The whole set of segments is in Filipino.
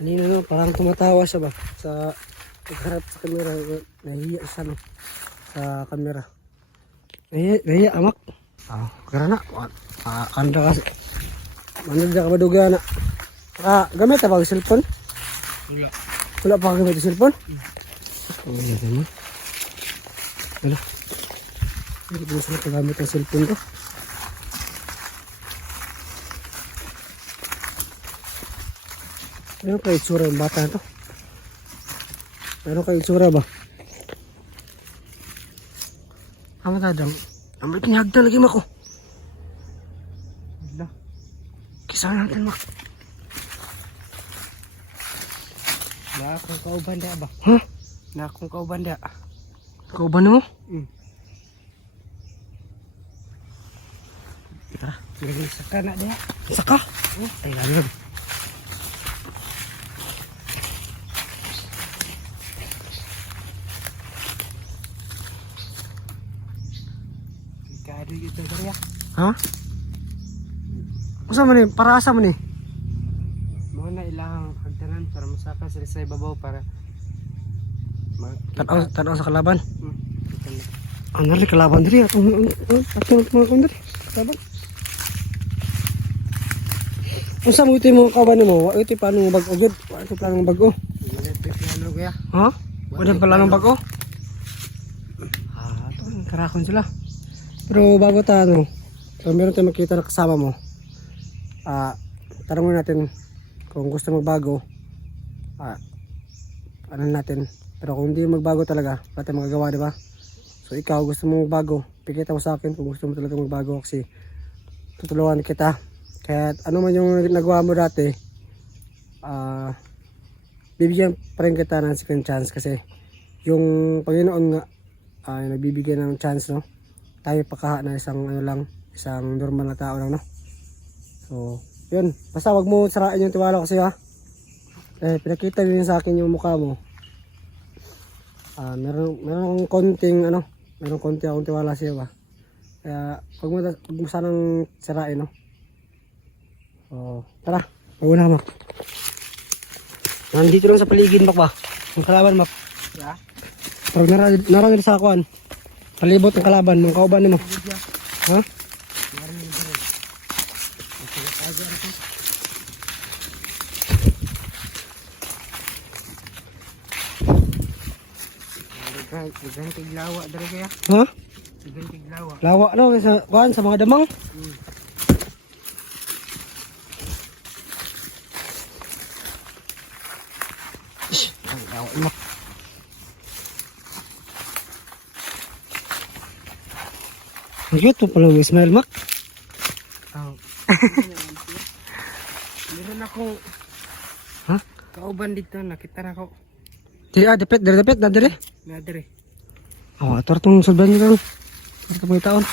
Kanina no, parang tumatawa siya ba sa pagharap sa camera. Nahihiya siya no, sa camera. Nahihiya amak. Karena anda kasi. Mananda ka maduga na. Gamit pa ang cellphone? Wala. Wala pa gamit ang cellphone? Wala naman. Wala. Hindi ko sila pagamit ang cellphone ko. Meron kayo itsura yung bata na to? Meron kayo itsura ba? Tadang. Ang balik niya hagdan lagi mako. Wala. Kisahan natin mak. Na akong kauban da ba? Ha? Na akong kauban da. Kauban mo? Tara. Lagi saka na dia. Saka? Ay, lalo. Kado gitu ya. Ha? Usa man ni? Para asa man ni? Mo na ilang hagdanan para masaka sila sa ibabaw para Tanaw sa kalaban. kita na. Ano rin kalaban diri atong atong mga kundri. Kalaban. Unsa mo ito yung mga kaban mo? Wa ito paano mo bag-o gid? Wa ito paano mo bag-o? Malapit na ano kaya? Ha? Wala pala ng bag-o? Ito karakon sila. Pero bago tayo so meron tayong makita na kasama mo. Tanongin natin kung gusto magbago. Ano natin. Pero kung hindi magbago talaga, pati magagawa, di ba? So ikaw gusto mo magbago, pikita mo sa akin kung gusto mo talaga magbago kasi tutulungan kita. Kaya ano man yung nagawa mo dati, bibigyan pa rin kita ng second chance kasi yung Panginoon nga nagbibigyan ng chance, no? Tayo pakaha na isang ano lang, isang normal na tao lang, no? So, yun. Basta wag mo sarain yung tiwala kasi ha. Pinakita din sa akin yung mukha mo. Meron konting ano, meron konti akong tiwala sa iyo ba. Kaya wag mo sanang sirain, no? So, tara. Paguna mak. Nandito lang sa paligid mak ba? Ang kalaban mak. Ya. Pero nara sa akuan. Palibot ang kalaban, mga kauban nimo. Ha? Igan tiglawa dere kaya? Ha? Igan tiglawa. Lawa no sa kuan sa mga damang. Lawa mak. Cute pala yung smile mak. Meron ako. Ha? Kauban dito nakita na ko. Depet na dire. Na dere. Ator tong sulban nyo lang. Ito mga taon.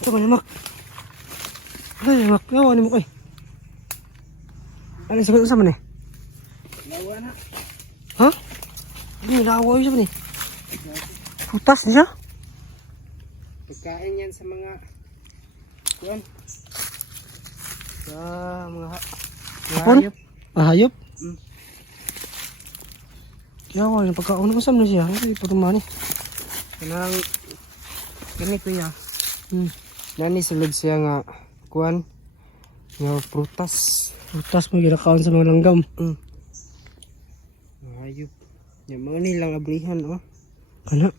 Ito ka mak. Ay mak, gawa ni mo koy. Ano sagot sa man eh? Lawa na. Ha? Ini lawa yun sa man eh. Putas niya? Pagkain yan sa mga kuan. Sa mga Hapon? hayop. Hayop? Mm. Kaya wala yung pagkaon ko sa man siya. Ay, patumani. Kanang ganito ya. Hmm. Nani sulod siya nga kuan nga prutas. Putas mo ginakaon sa mga langgam. Hayop. Yung mga nilang abrihan oh. Ano?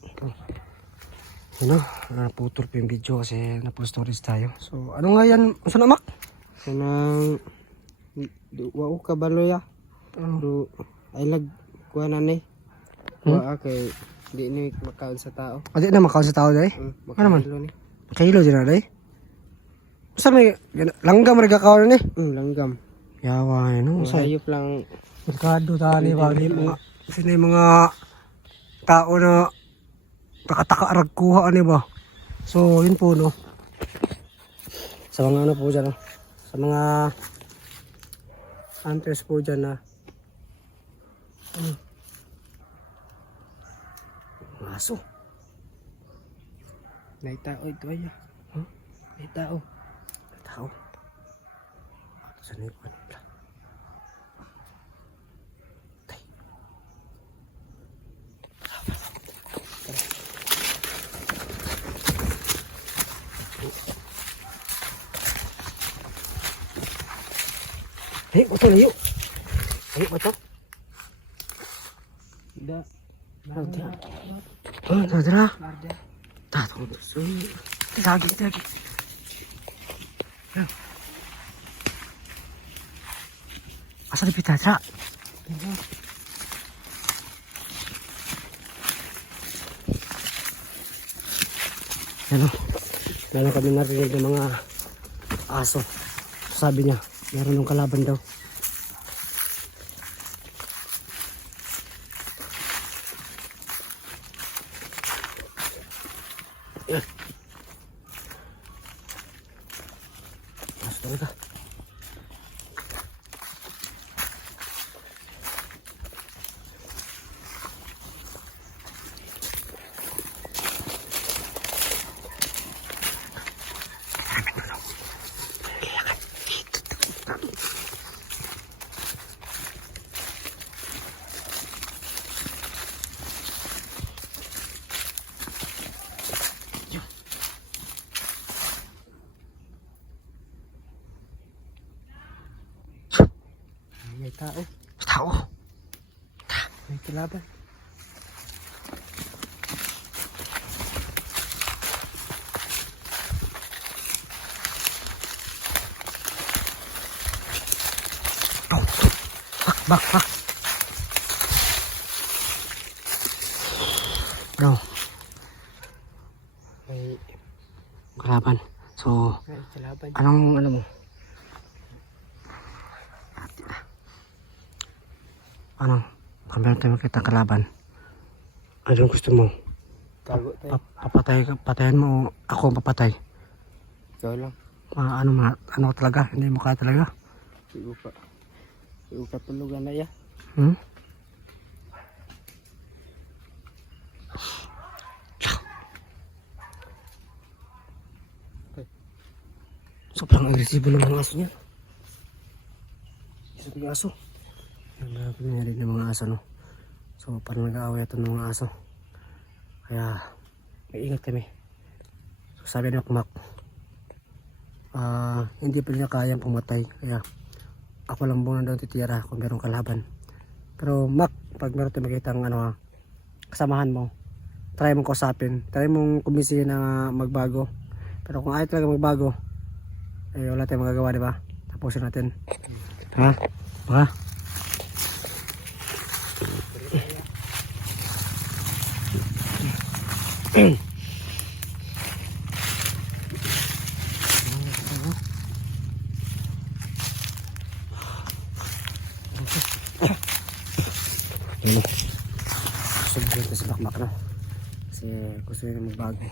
Ano? Naputol pa yung video kasi na-full storage tayo. So, ano nga yan? Saan na mak? Kanang wa ka baloya. Pero ay lag kuan ani. Wa kay di ni makaon sa tao. Adi na makaon sa tao dahi? Ano man? Makahilo ni. Kilo dyan na dahi? Saan may langgam magkakaon ni? Langgam. Yawa no? Sa Hayop lang. merkado tani bagi mga sino yung mga tao na nakataka aragkuha ani ba? So, yun po no. Sa mga ano po dyan, no? Sa mga hunters po dyan na aso. May tao ito ay. Huh? May tao. Tao. Saan yung ano? Ayo, betul ayo. Ayo betul. Tidak. Oh, dah. Ada. Dah tu. Lagi. Asal lebih dah. Ano? Meron kami narinig ng mga aso. Sabi niya, meron ng kalaban daw. Aso talaga. May tao. Tao. May kalaban. Bak. Bro, May kalaban. So, kalaban. anong ano mo? Ano? Pag meron tayo makita kalaban, anong gusto mo? Tago tayo. Patayin mo o ako ang papatay? Ikaw lang. Ano talaga? Hindi mo kaya talaga? Igo pa. Igo ka tulugan na ya. Hmm? Sobrang agresibo ng mga aso niya. Isa ng aso. Nangyari ng mga aso, no? So, parang nag-aaway ito ng mga aso. Kaya, may ingat kami. So, sabi ni Makmak, hindi pa niya kayang pumatay. Kaya, ako lang muna daw titira kung merong kalaban. Pero, Mak, pag meron tayo makita ang kasamahan mo, try mong kausapin. Try mong kumisihin na magbago. Pero kung ayaw talaga magbago, eh, wala tayong magagawa, di ba? Tapusin natin. Ha? Baka? Ano? Gusto ko sa Makmak, no? Kasi gusto nila magbago.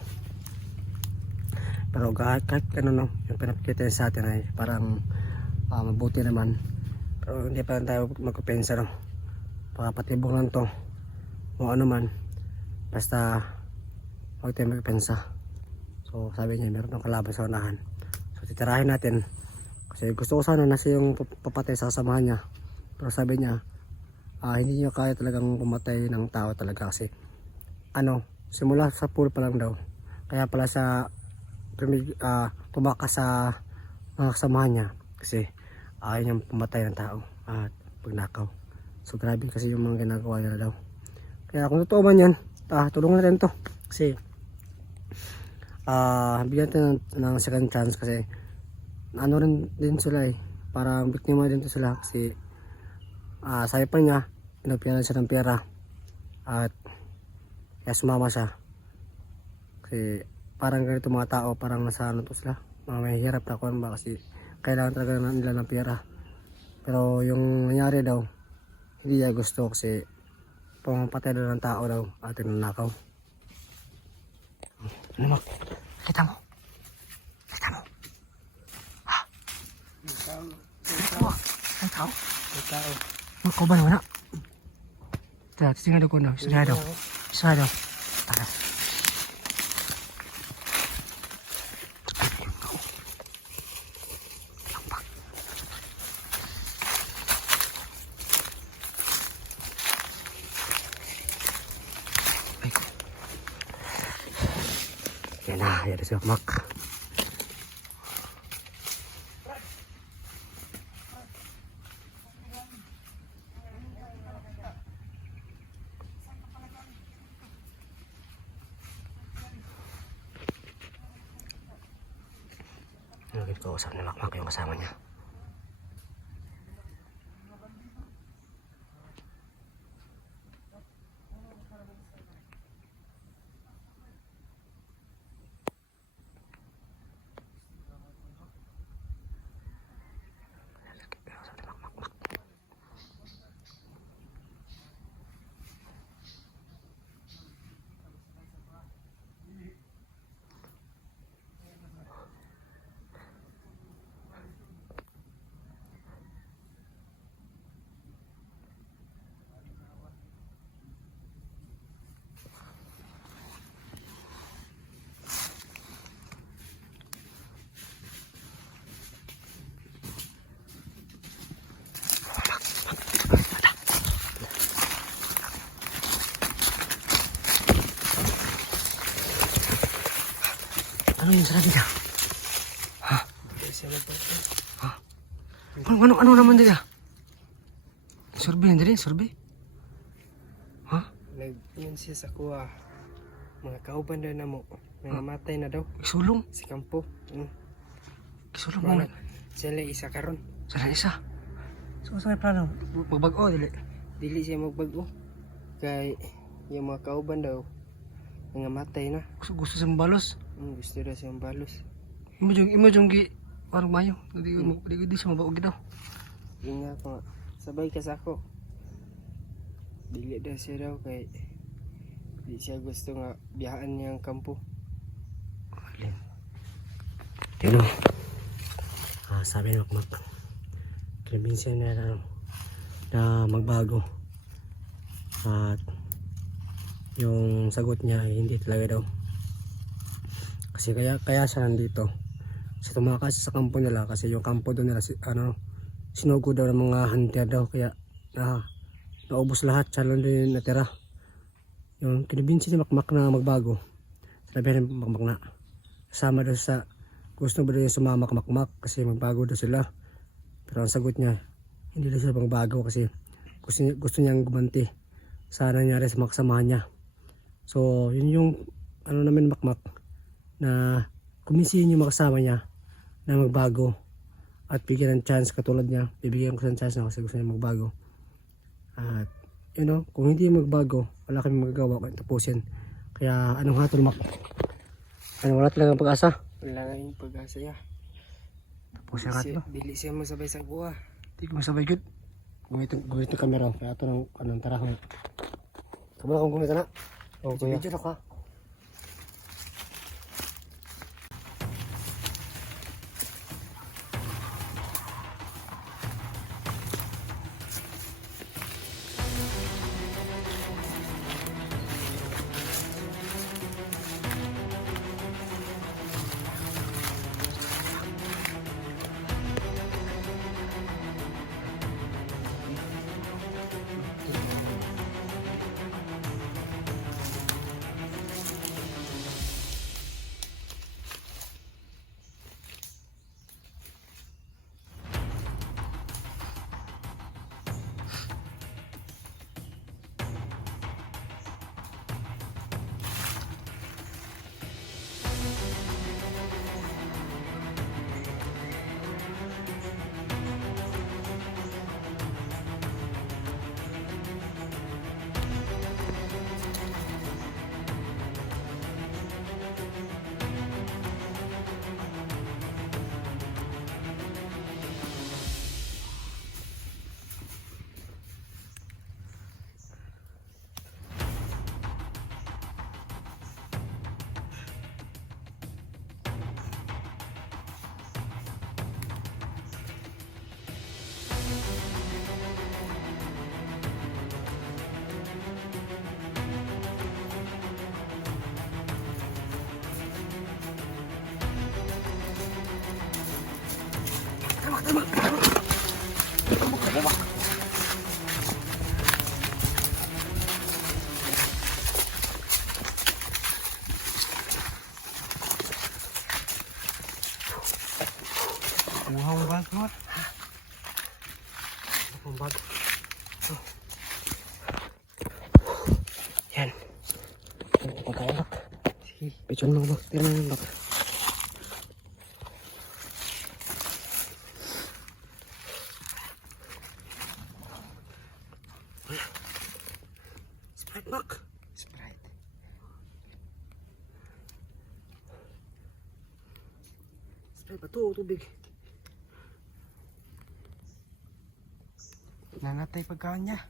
Pero kahit ano, no, yung pinapakita sa atin ay parang mabuti naman. Pero hindi pa tayo magkupensa, no? Pakapatibong lang to. O ano man. Basta huwag tayo magkupensa. So sabi niya meron ng kalaban sa unahan. So titirahin natin. Kasi gusto ko sana na siya yung papatay sa kasamahan niya. Pero sabi niya hindi niya kaya talagang pumatay ng tao talaga kasi simula sa pool pa lang daw. Kaya pala sa tumakas sa mga kasamahan niya kasi ayaw niyang pumatay ng tao at pagnakaw. So grabe kasi yung mga ginagawa niya daw. Kaya kung totoo man yan, tulungan natin to kasi bigyan natin ng second chance kasi ano rin din sila para biktima din to sila kasi sabi pa niya pinagpiyanan siya ng pera at kaya sumama siya kasi parang ganito mga tao parang nasa to sila mga mahihirap na kuwan ba kasi kailangan talaga nila ng pera pero yung nangyari daw hindi niya gusto kasi pumapatay daw ng tao daw at nanakaw. Ano? Kita mo ha? Ay tao kau ba naman na? Tingnan ko na isa daw tara. Ayan na, ayan na si Makmak. Nagkausap ni Makmak yung kasama niya. Ano yung sinabi niya? Ha? Ha? Ano naman nila? Survey na din, survey? Ha? Yun siya sa kuha. Mga kauban daw na mo. Nangamatay na daw. Isulong? Si Kampo. Isulong mo. Sila isa karon. Sila isa? So, saan may plano? Magbago, dili? Dili siya magbago. Kay yung mga kauban daw nangamatay na. Gusto siya mabalos? Gusto daw siyang balos. Imo yung parang mayo. Di siya mabago daw. Yun nga ko. Sabay ka sa ako. Dili daw siya daw kay di siya gusto nga biyahan niyang kampo. Tino. Sabi ni Makmak. Kinabinsin na magbago. At yung sagot niya ay hindi talaga daw. Kasi kaya siya nandito. Kasi tumakas sa kampo nila kasi yung kampo doon nila sinugo daw ng mga hunter daw kaya naubos lahat, siya lang doon yung natira. Yung kinabinsin ni Makmak na magbago. Sabi ni Makmak na kasama daw sa gusto ba daw yung sumama kay Makmak kasi magbago daw sila. Pero ang sagot niya hindi daw sila magbago kasi gusto niyang gumanti sa nangyari sa makasamahan niya. So yun yung namin Makmak na kuminsihin yung makasama niya na magbago at bigyan ng chance katulad niya. Bibigyan ko ng chance na kasi gusto niya magbago. At kung hindi magbago wala kami magagawa kung tapusin. Kaya anong hatol Mak? Wala talagang pag-asa? Wala nga yung pag-asa niya. Tapusin ka ito? Dili siya masabay sa kuha. Hindi ko masabay good. Gumit yung camera kaya ito ng tara ko. Kamala kung gumita na. Okay. Video na ka. bag mo. Ano pang bag? Oh. Yan. Pagkain mak. Sige. Pichon mo mak. Tira mo mak. Sprite mak. Sprite. Sprite ba to? Tubig. Nanatay pagkaon niya.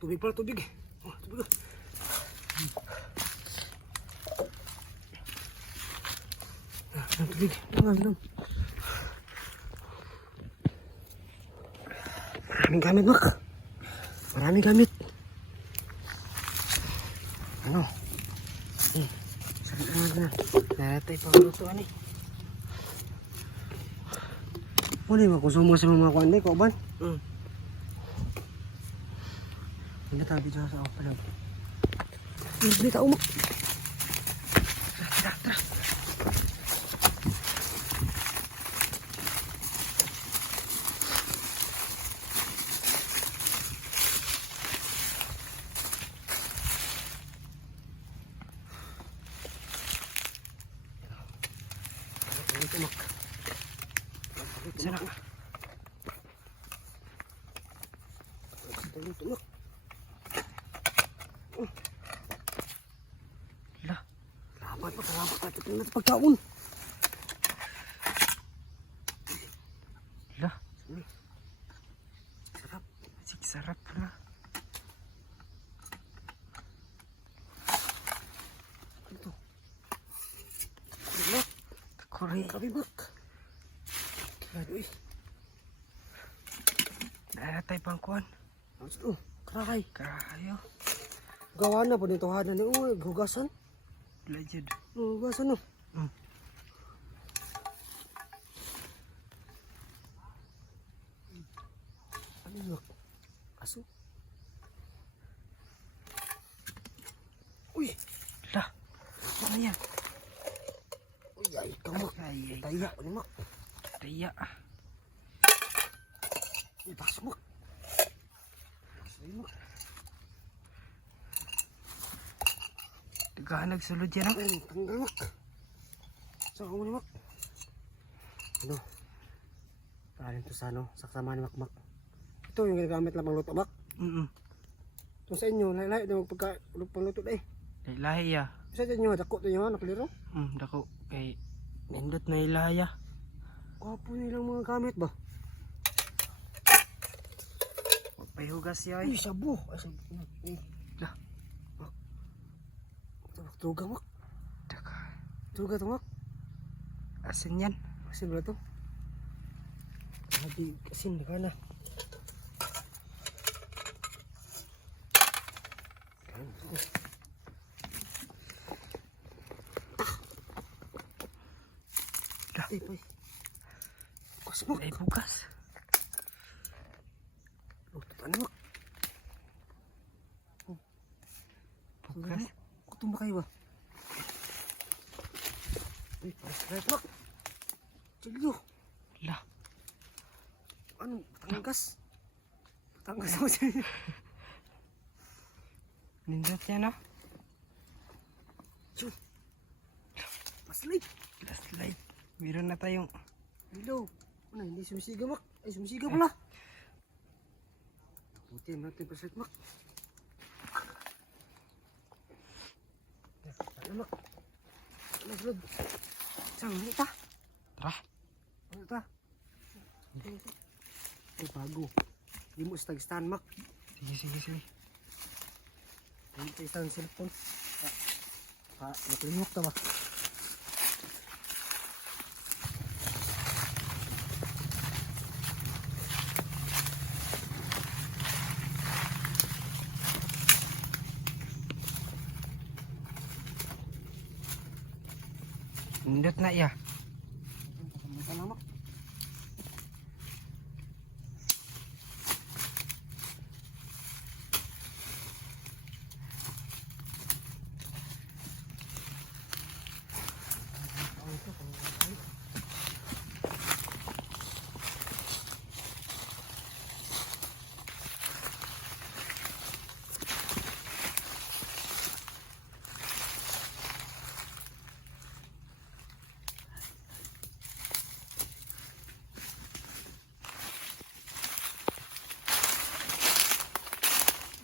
Tubig pala, tubig. Oh, tubig. Tubig. Inom. Maraming gamit, Mak. Maraming gamit. Ano? Sabi na. Nanatay paglutuan eh. Muli, makusumo sa mga kuwan ko, ban? Hindi tabi dyan sa ako pala. Hindi tao, Mak. Tara. Ito, Mak. Sana. Ito, Mak. Lah. Laban pa, ito na pagkaon. Lah. Sarap. Sige, sarap na. Ito. Mak. Kuri. Grabe, Mak. Aduh, Nanatay pangkuan. oh, karay. Kayo. Gawa na po nito hanan ni uy, hugasan. Legend. Hugasan no. Ano yun? Aso? Uy! Lah. Ano yan? Uy, ay, kamak. Ay. Taya, ano mak? Daya. Uy, pasok mak. Pasok mak. Tagahan nagsulod yan ah. Ay, tanggal mak. Saan ka muna mak? Ano? Parin to sa ano? Saksama ni Makmak. Ito yung ginagamit lang pang luto mak. Ito sa inyo, lahi-lahi na pangluto na eh. Lahi ya. Sa inyo, dako to nyo, nakaliro. Dako. Kay nindot na ilaya. Gwapo nilang mga gamit ba? Pagpahihugas ya Uy, sabo. Ay, sabo. Lah. Tuga mak. Daka. Tuga to mak. Asin yan. Asin ba to? Lagi asin na ka na. Lah. Ay, pay. Bukas mak. Ay bukas. Lututan mak. Bukas. Kutung ba kayo ba? Ay, paras mak. Cilyo. Lah. Ano? Patanggas? Patanggas ako siya. Nindot yan ah. Yun. Maslay. Last light. Meron na tayong Hello. Ano, hindi sumisiga mak. Ay, sumisiga pala. Taputin natin paslit mak. Ano mak? Ano sulod? Saan ano ta? Tara. Ano ta? Ay, bago. Hindi mo stag-stand mak. Sige. Hindi mo stag-stand cellphone. Nakalimok ta ba? Nindot na ya. Salamat.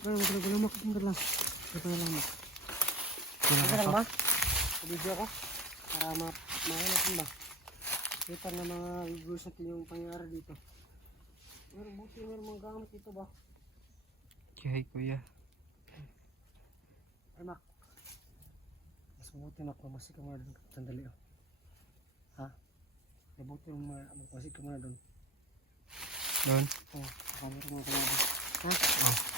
Magalamak. Magalamak. Okay lang ba? Video ko. Para mahal natin ba? Kita na mga viewers natin yung pangyayari dito. Meron mga gamit dito ba? Kaya kuya. Ay Mac. Mas mabuti Mac, mamasik ka muna doon. Sandali oh. Ha? Mabuti magmasik ka muna doon. Doon? Oo, kamera mo ka muna doon. Ha? Oh.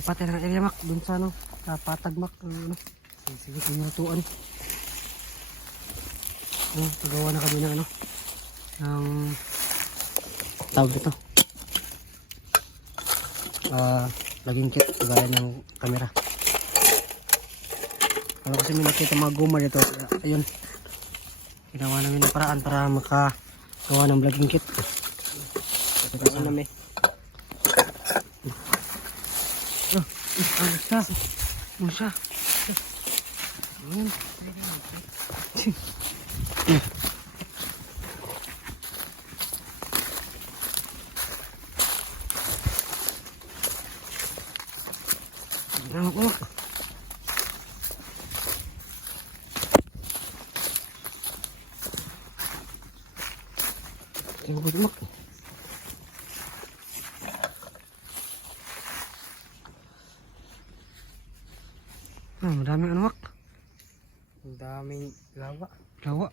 Ipatay ng area Mac, dun sa ano, sa patag Mac, ano. Sige, pinutuan. Pagawa na kami ng ano, ng tawag ito. Laging kit, gaya ng camera. Ano kasi may nakita mga guma dito, ayun. Ginawa namin ng paraan para makagawa ng vlogging kit. Ano namin? Ano siya? Ano siya? Ayan. Ano ko? Tingnan ko ito. Madaming ano Mac? Ang daming lawa. Lawa.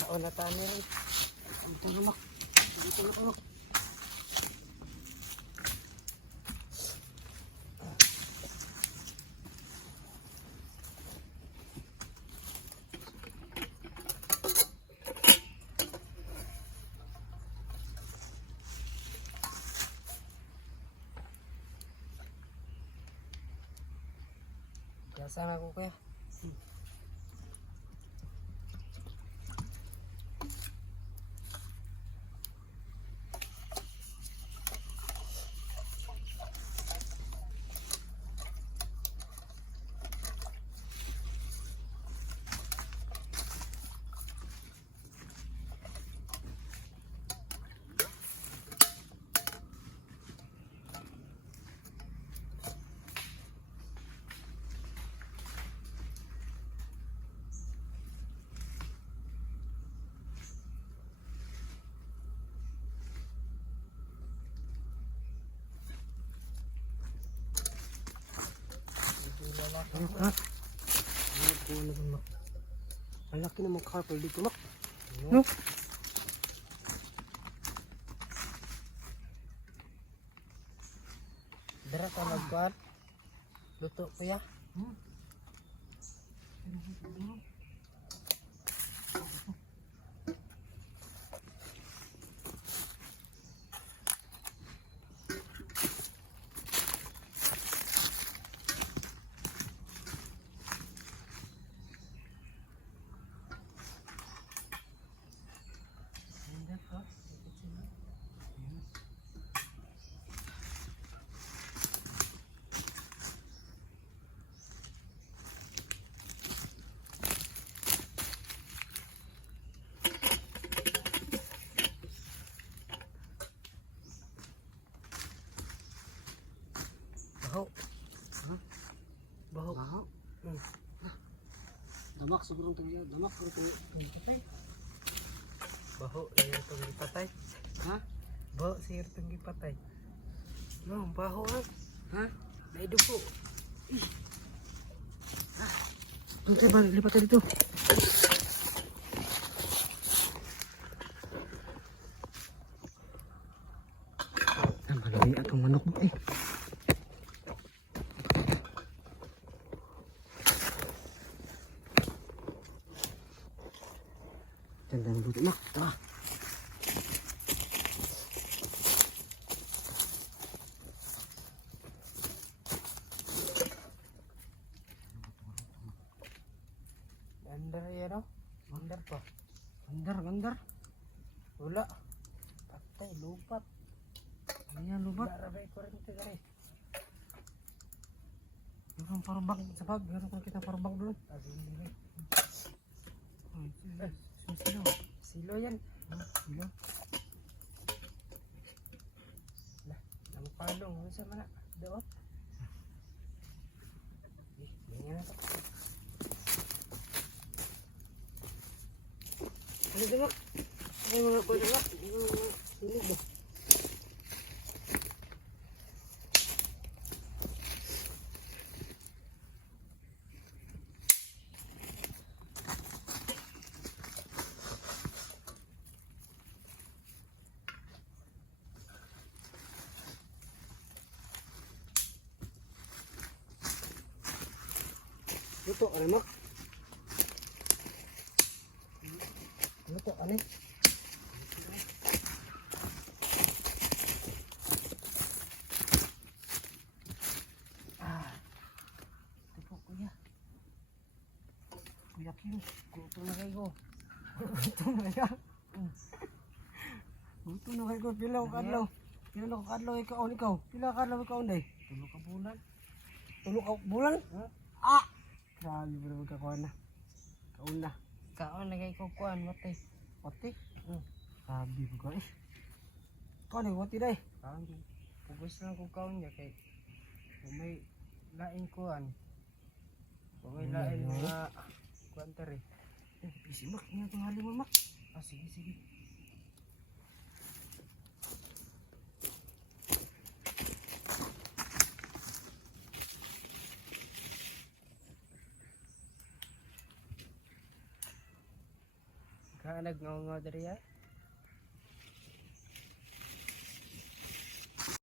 Taon na tayo rin. Ito na Mac. Ito na Mac. Saan ako kuya? Ano ka? Ang laki ng mga carpal dito Mac. No? Dara ka magkuhan? Luto kuya? Baho. Ha? Baho. Baho. Damak siguro tayo. Damak siguro tayo. Baho, iya itong gipatay. Ha? Baho, siya itong gipatay. No, baho ha? Ha? Naidupo. Doon tayo ba? Lipat tayo dito. Ang malaki atong manok mo eh. Ganda ng buti Mac. Tara. Wala. Patay, lupat. Ano yan, lubat? Darabay ko rin ito gari. Meron parubang sa bag. Meron kong kita parubang doon. Silo. Silo yan. Silo. Ang palong. Ano sa mana? Doon. Ganyan na ito. Ano dito? Ay mga pwede nga. Silog ba? Luto, ano mo? Luto, ano? Ito po, kuya. Kuya Kim, gutom na kayo. Gutom na kayo. Gutom na kayo. Pila ko kadlaw. Pila ko kadlaw ikaw, ikaw. Pila ka kadlaw ikaw, day. 3 ka bulan. 3 ka bulan? Ah! Grabe bro, magkakuha na. Kauna. Kaon lagay ko kuan wate. Wati? Sabi ko guys. Kau ni wati day. Kaon di. Pugos lang ko kaon niya kay kung may lain kuan. Kung may lain mga kuan tari. Isi mak, niya tingali mo mak. Ah sige sige. Kaanag nga diri ay.